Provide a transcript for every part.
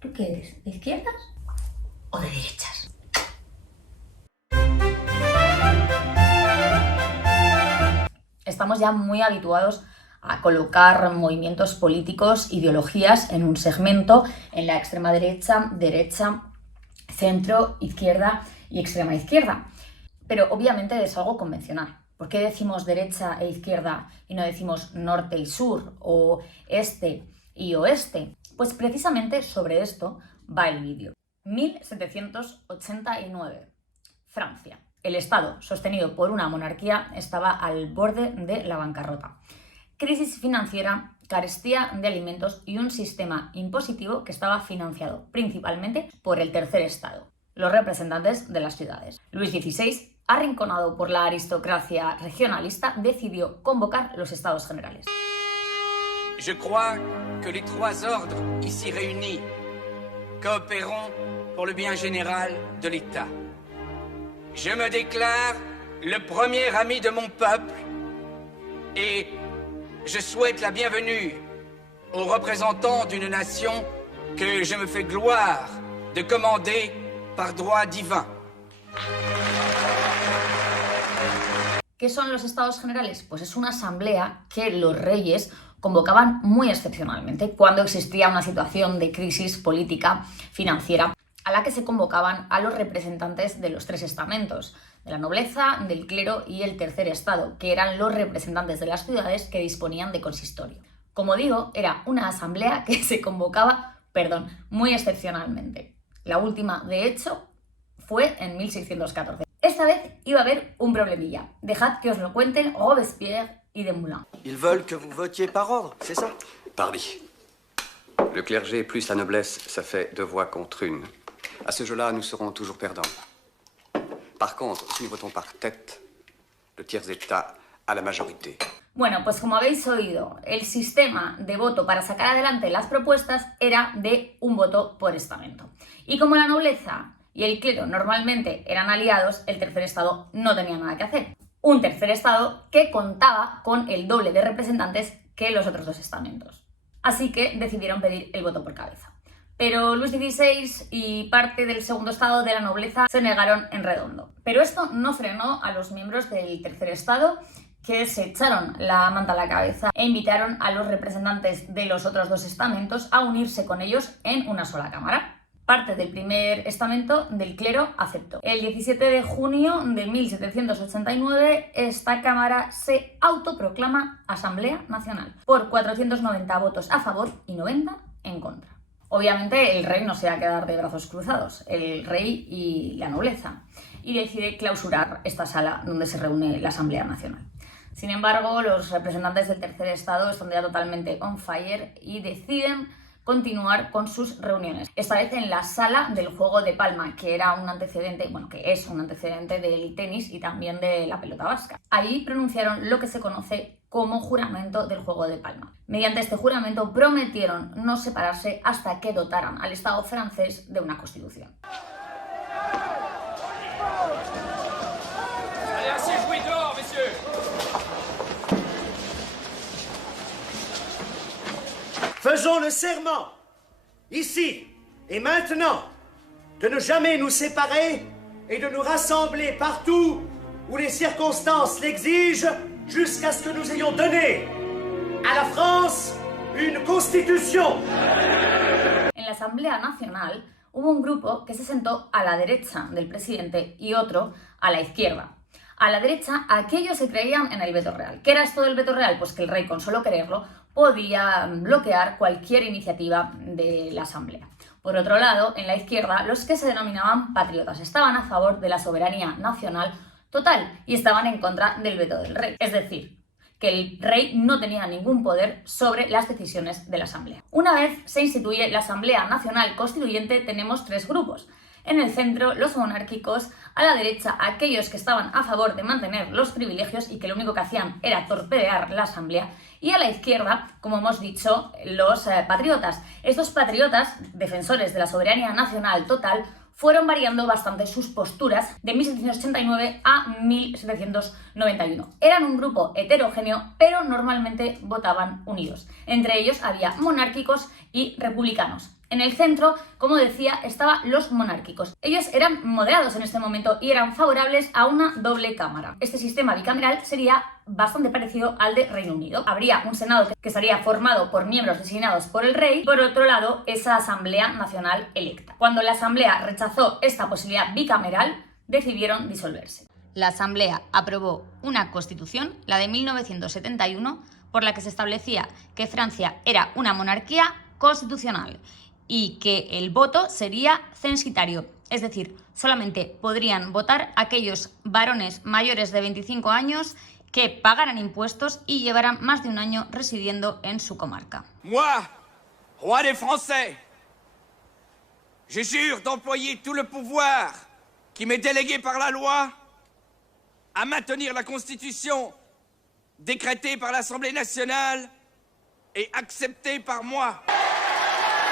¿Tú qué eres? ¿De izquierdas o de derechas? Estamos ya muy habituados a colocar movimientos políticos, ideologías en un segmento, en la extrema derecha, derecha, centro, izquierda y extrema izquierda. Pero obviamente es algo convencional. ¿Por qué decimos derecha e izquierda y no decimos norte y sur o este y oeste? Pues precisamente sobre esto va el vídeo. 1789, Francia. El Estado, sostenido por una monarquía, estaba al borde de la bancarrota. Crisis financiera, carestía de alimentos y un sistema impositivo que estaba financiado principalmente por el tercer Estado, los representantes de las ciudades. Luis XVI, arrinconado por la aristocracia regionalista, decidió convocar los Estados Generales. Je crois que les trois ordres ici réunis coopéreront pour le bien général de l'État. Je me déclare le premier ami de mon peuple et je souhaite la bienvenue aux représentants d'une nation que je me fais gloire de commander par droit divin. ¿Qué son los Estados Generales? Pues es una asamblea que los reyes convocaban muy excepcionalmente cuando existía una situación de crisis política, financiera, a la que se convocaban a los representantes de los tres estamentos, de la nobleza, del clero y el tercer estado, que eran los representantes de las ciudades que disponían de consistorio. Como digo, era una asamblea que se convocaba, muy excepcionalmente. La última, de hecho, fue en 1614. Esta vez iba a haber un problemilla. Dejad que os lo cuenten Robespierre y Desmoulins. Ils veulent que vous votiez par ordre, c'est ça? Pardi. Le clergé plus la noblesse, ça fait 2 voix contre 1. À ce jeu-là, nous serons toujours perdants. Par contre, si nous votons par tête, le tiers-état a la majorité. Bueno, pues como habéis oído, el sistema de voto para sacar adelante las propuestas era de un voto por estamento. Y como la nobleza y el clero normalmente eran aliados, el tercer estado no tenía nada que hacer. Un tercer estado que contaba con el doble de representantes que los otros dos estamentos. Así que decidieron pedir el voto por cabeza. Pero Luis XVI y parte del segundo estado de la nobleza se negaron en redondo. Pero esto no frenó a los miembros del tercer estado, que se echaron la manta a la cabeza e invitaron a los representantes de los otros dos estamentos a unirse con ellos en una sola cámara. Parte del primer estamento del clero aceptó. El 17 de junio de 1789, esta cámara se autoproclama Asamblea Nacional, por 490 votos a favor y 90 en contra. Obviamente el rey no se va a quedar de brazos cruzados, el rey y la nobleza, y decide clausurar esta sala donde se reúne la Asamblea Nacional. Sin embargo, los representantes del tercer estado están ya totalmente on fire y deciden continuar con sus reuniones, esta vez en la sala del juego de palma, que era un antecedente, que es un antecedente del tenis y también de la pelota vasca. Ahí pronunciaron lo que se conoce como juramento del juego de palma. Mediante este juramento prometieron no separarse hasta que dotaran al Estado francés de una constitución. Faisons le serment, ici et maintenant, de ne jamais nous séparer et de nous rassembler partout où les circonstances l'exigent jusqu'à ce que nous ayons donné à la France une constitution. En la Asamblea Nacional hubo un grupo que se sentó a la derecha del presidente y otro a la izquierda. A la derecha, aquellos que creían en el veto real. ¿Qué era esto del veto real? Pues que el rey, con solo quererlo, podía bloquear cualquier iniciativa de la Asamblea. Por otro lado, en la izquierda, los que se denominaban patriotas estaban a favor de la soberanía nacional total y estaban en contra del veto del rey. Es decir, que el rey no tenía ningún poder sobre las decisiones de la Asamblea. Una vez se instituye la Asamblea Nacional Constituyente, tenemos tres grupos. En el centro, los monárquicos; a la derecha, aquellos que estaban a favor de mantener los privilegios y que lo único que hacían era torpedear la Asamblea; y a la izquierda, como hemos dicho, los patriotas. Estos patriotas, defensores de la soberanía nacional total, fueron variando bastante sus posturas de 1789 a 1791. Eran un grupo heterogéneo, pero normalmente votaban unidos. Entre ellos había monárquicos y republicanos. En el centro, como decía, estaban los monárquicos. Ellos eran moderados en este momento y eran favorables a una doble cámara. Este sistema bicameral sería bastante parecido al de Reino Unido. Habría un senado que estaría formado por miembros designados por el rey y por otro lado esa Asamblea Nacional electa. Cuando la Asamblea rechazó esta posibilidad bicameral, decidieron disolverse. La Asamblea aprobó una constitución, la de 1971, por la que se establecía que Francia era una monarquía constitucional y que el voto sería censitario, es decir, solamente podrían votar aquellos varones mayores de 25 años que pagaran impuestos y llevaran más de un año residiendo en su comarca. Moi, roi des Français, je jure d'employer tout le pouvoir qui m'est délégué par la loi à maintenir la Constitution décrétée par l'Assemblée nationale et acceptée par moi.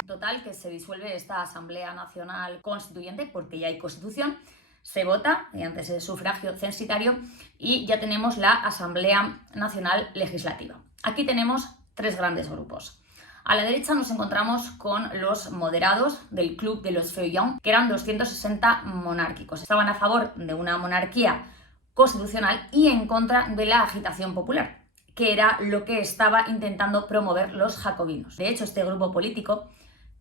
Total, que se disuelve esta Asamblea Nacional Constituyente porque ya hay Constitución, se vota mediante ese sufragio censitario y ya tenemos la Asamblea Nacional Legislativa. Aquí tenemos tres grandes grupos. A la derecha nos encontramos con los moderados del Club de los Feuillants, que eran 260 monárquicos. Estaban a favor de una monarquía constitucional y en contra de la agitación popular, que era lo que estaba intentando promover los jacobinos. De hecho, este grupo político,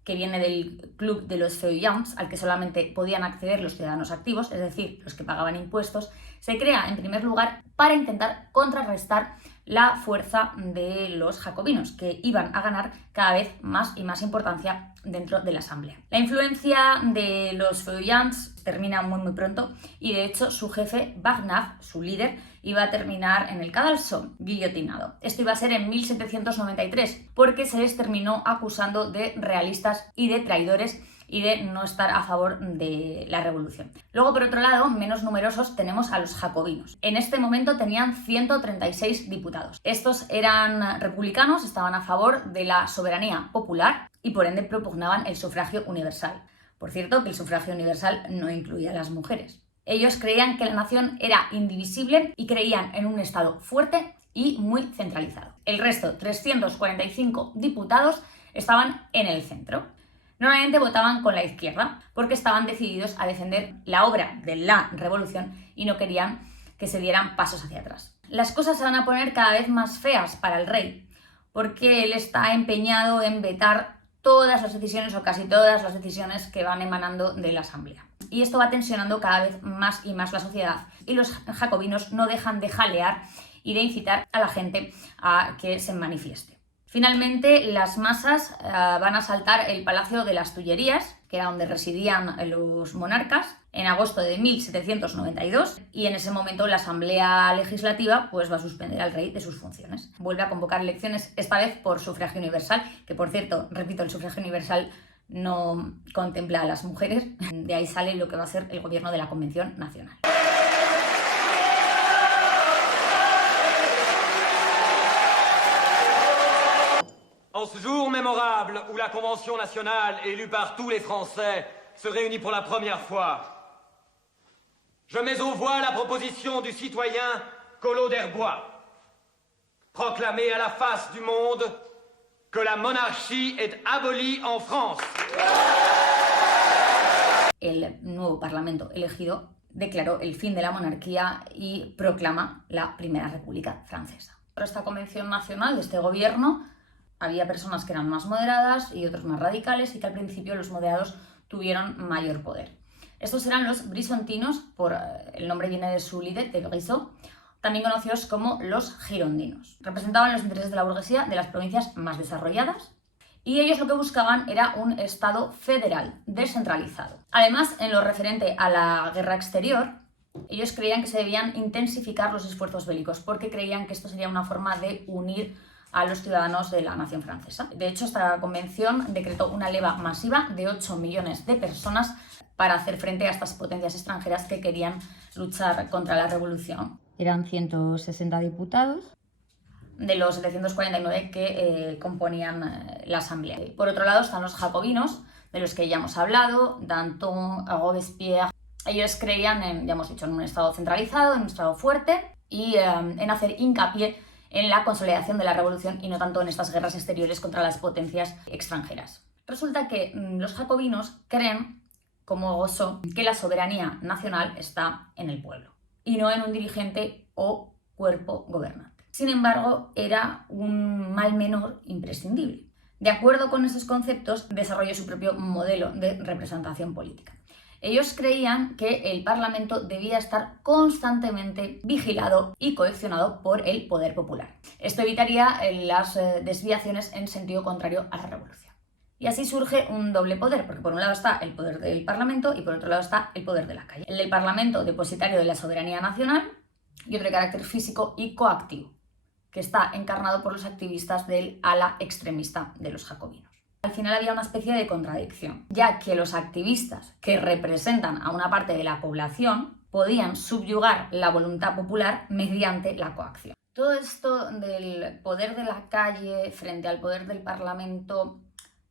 que viene del Club de los Feuillants, al que solamente podían acceder los ciudadanos activos, es decir, los que pagaban impuestos, se crea en primer lugar para intentar contrarrestar la fuerza de los jacobinos, que iban a ganar cada vez más y más importancia dentro de la Asamblea. La influencia de los Feuillants termina muy pronto y de hecho su jefe, Barnave, su líder, iba a terminar en el cadalso, guillotinado. Esto iba a ser en 1793 porque se les terminó acusando de realistas y de traidores y de no estar a favor de la revolución. Luego, por otro lado, menos numerosos, tenemos a los jacobinos. En este momento tenían 136 diputados. Estos eran republicanos, estaban a favor de la soberanía popular y por ende propugnaban el sufragio universal. Por cierto, que el sufragio universal no incluía a las mujeres. Ellos creían que la nación era indivisible y creían en un Estado fuerte y muy centralizado. El resto, 345 diputados, estaban en el centro. Normalmente votaban con la izquierda porque estaban decididos a defender la obra de la revolución y no querían que se dieran pasos hacia atrás. Las cosas se van a poner cada vez más feas para el rey porque él está empeñado en vetar todas las decisiones o casi todas las decisiones que van emanando de la Asamblea. Y esto va tensionando cada vez más y más la sociedad y los jacobinos no dejan de jalear y de incitar a la gente a que se manifieste. Finalmente, las masas van a asaltar el Palacio de las Tullerías, que era donde residían los monarcas, en agosto de 1792, y en ese momento la Asamblea Legislativa pues, va a suspender al rey de sus funciones. Vuelve a convocar elecciones, esta vez por sufragio universal, que por cierto, repito, el sufragio universal no contempla a las mujeres. De ahí sale lo que va a ser el gobierno de la Convención Nacional. En ce jour mémorable où la Convention nationale, élue par tous les Français, se réunit pour la première fois, je mets aux voix la proposition du citoyen Collot d'Herbois, proclamer à la face du monde que la monarchie est abolie en France. El nuevo Parlamento elegido declaró el fin de la monarquía y proclama la Primera República Francesa. Por esta Convención Nacional de este gobierno había personas que eran más moderadas y otros más radicales y que al principio los moderados tuvieron mayor poder. Estos eran los brisontinos, por el nombre viene de su líder, de Brissot, también conocidos como los girondinos. Representaban los intereses de la burguesía de las provincias más desarrolladas y ellos lo que buscaban era un Estado federal, descentralizado. Además, en lo referente a la guerra exterior, ellos creían que se debían intensificar los esfuerzos bélicos porque creían que esto sería una forma de unir a los ciudadanos de la nación francesa. De hecho, esta convención decretó una leva masiva de 8 millones de personas para hacer frente a estas potencias extranjeras que querían luchar contra la revolución. Eran 160 diputados de los 749 que componían la asamblea. Por otro lado están los jacobinos, de los que ya hemos hablado, Danton, Robespierre. Ellos creían en, ya hemos dicho, en un Estado centralizado, en un Estado fuerte y en hacer hincapié en la consolidación de la revolución y no tanto en estas guerras exteriores contra las potencias extranjeras. Resulta que los jacobinos creen, como Rousseau, que la soberanía nacional está en el pueblo y no en un dirigente o cuerpo gobernante. Sin embargo, era un mal menor imprescindible. De acuerdo con esos conceptos, desarrolló su propio modelo de representación política. Ellos creían que el Parlamento debía estar constantemente vigilado y coaccionado por el poder popular. Esto evitaría las desviaciones en sentido contrario a la revolución. Y así surge un doble poder, porque por un lado está el poder del Parlamento y por otro lado está el poder de la calle. El del Parlamento, depositario de la soberanía nacional, y otro de carácter físico y coactivo, que está encarnado por los activistas del ala extremista de los jacobinos. Al final había una especie de contradicción, ya que los activistas que representan a una parte de la población podían subyugar la voluntad popular mediante la coacción. Todo esto del poder de la calle frente al poder del Parlamento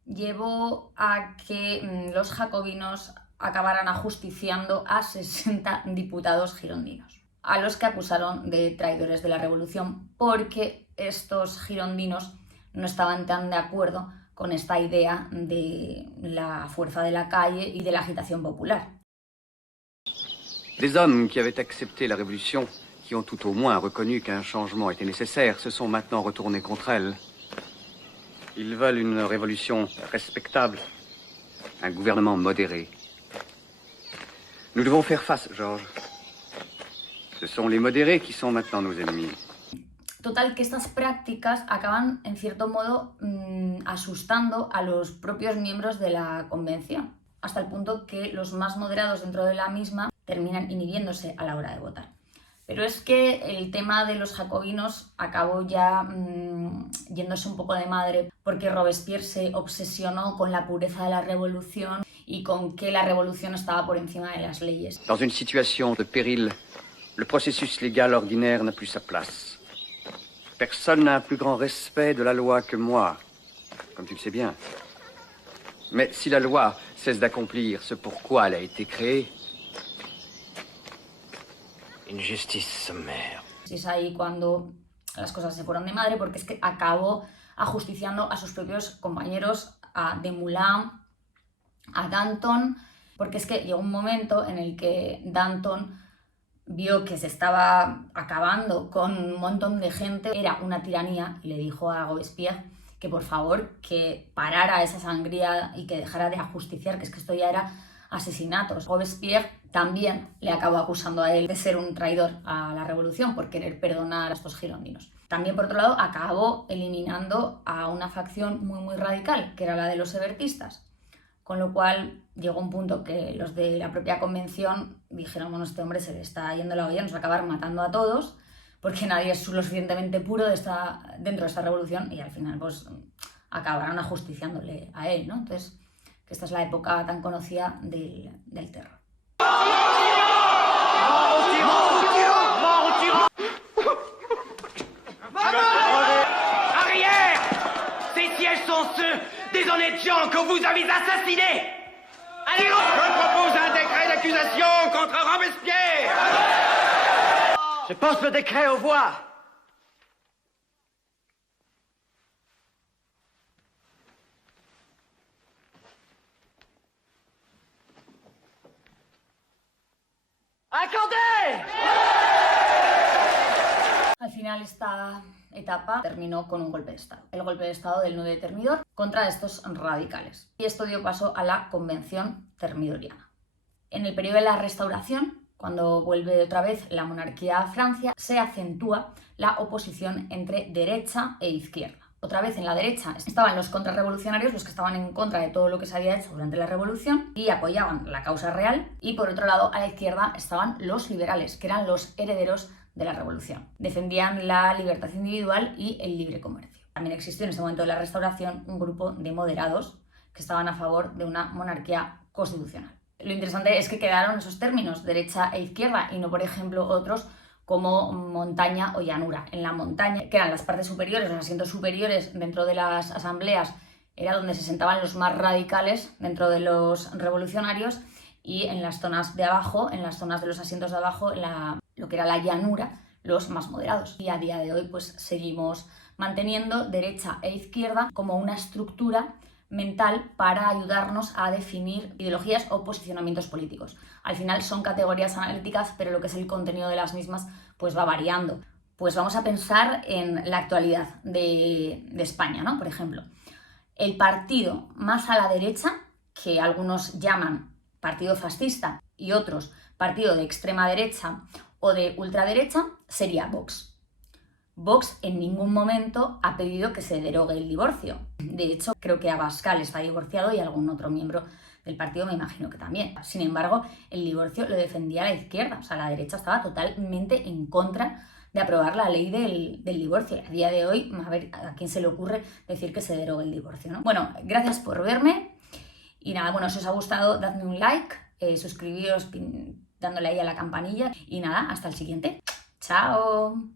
llevó a que los jacobinos acabaran ajusticiando a 60 diputados girondinos, a los que acusaron de traidores de la revolución, porque estos girondinos no estaban tan de acuerdo con esta idea de la fuerza de la calle y de la agitación popular. Les hommes qui avaient accepté la révolution, qui ont tout au moins reconnu qu'un changement était nécessaire, se sont maintenant retournés contre elle. Ils veulent une révolution respectable, un gouvernement modéré. Nous devons faire face, Georges. Ce sont les modérés qui sont maintenant nos ennemis. Total, que estas prácticas acaban, en cierto modo, asustando a los propios miembros de la convención, hasta el punto que los más moderados dentro de la misma terminan inhibiéndose a la hora de votar. Pero es que el tema de los jacobinos acabó ya yéndose un poco de madre, porque Robespierre se obsesionó con la pureza de la revolución y con que la revolución estaba por encima de las leyes. Dans une situation de péril, le processus légal ordinaire n'a plus sa place. Personne n'a un plus grand respect de la loi que moi, comme tu le sais bien. Mais si la loi cesse d'accomplir ce pourquoi elle a été créée, une justice sommaire. Es ahí cuando las cosas se fueron de madre, porque es que acabó ajusticiando a sus propios compañeros, a Desmoulins, a Danton, porque es que llegó un momento en el que Danton vio que se estaba acabando con un montón de gente, era una tiranía, y le dijo a Robespierre que por favor que parara esa sangría y que dejara de ajusticiar, que es que esto ya era asesinatos. Robespierre también le acabó acusando a él de ser un traidor a la revolución por querer perdonar a estos girondinos. También, por otro lado, acabó eliminando a una facción muy radical, que era la de los hebertistas. Con lo cual llegó un punto que los de la propia convención dijeron, bueno, este hombre se le está yendo la olla, nos va a acabar matando a todos, porque nadie es lo suficientemente puro dentro de esta revolución, y al final pues acabaron ajusticiándole a él, ¿no? Entonces, que esta es la época tan conocida del terror. Arrière! Ces sièges sont ceux des honnêtes gens que vous avez assassinés! Allez, je propose un décret d'accusation contre Robespierre! Je passe le décret aux voix. ¡Accordé! Al final esta etapa terminó con un golpe de Estado. El golpe de Estado del 9 de Thermidor contra estos radicales. Y esto dio paso a la Convención Thermidoriana. En el periodo de la Restauración, cuando vuelve otra vez la monarquía a Francia, se acentúa la oposición entre derecha e izquierda. Otra vez en la derecha estaban los contrarrevolucionarios, los que estaban en contra de todo lo que se había hecho durante la revolución y apoyaban la causa real, y por otro lado a la izquierda estaban los liberales, que eran los herederos de la revolución. Defendían la libertad individual y el libre comercio. También existió en ese momento de la Restauración un grupo de moderados que estaban a favor de una monarquía constitucional. Lo interesante es que quedaron esos términos, derecha e izquierda, y no, por ejemplo, otros como montaña o llanura. En la montaña, que eran las partes superiores, los asientos superiores dentro de las asambleas, era donde se sentaban los más radicales dentro de los revolucionarios, y en las zonas de abajo, en las zonas de los asientos de abajo, lo que era la llanura, los más moderados. Y a día de hoy pues seguimos manteniendo derecha e izquierda como una estructura mental para ayudarnos a definir ideologías o posicionamientos políticos. Al final son categorías analíticas, pero lo que es el contenido de las mismas pues va variando. Pues vamos a pensar en la actualidad de España, ¿no? Por ejemplo, el partido más a la derecha, que algunos llaman partido fascista y otros partido de extrema derecha o de ultraderecha, sería Vox. Vox en ningún momento ha pedido que se derogue el divorcio. De hecho, creo que Abascal está divorciado y algún otro miembro del partido me imagino que también. Sin embargo, el divorcio lo defendía la izquierda, o sea, la derecha estaba totalmente en contra de aprobar la ley del divorcio. A día de hoy, a ver a quién se le ocurre decir que se derogue el divorcio, ¿no? Bueno, gracias por verme y nada, bueno, si os ha gustado, dadme un like, suscribíos dándole ahí a la campanilla y nada, hasta el siguiente. ¡Chao!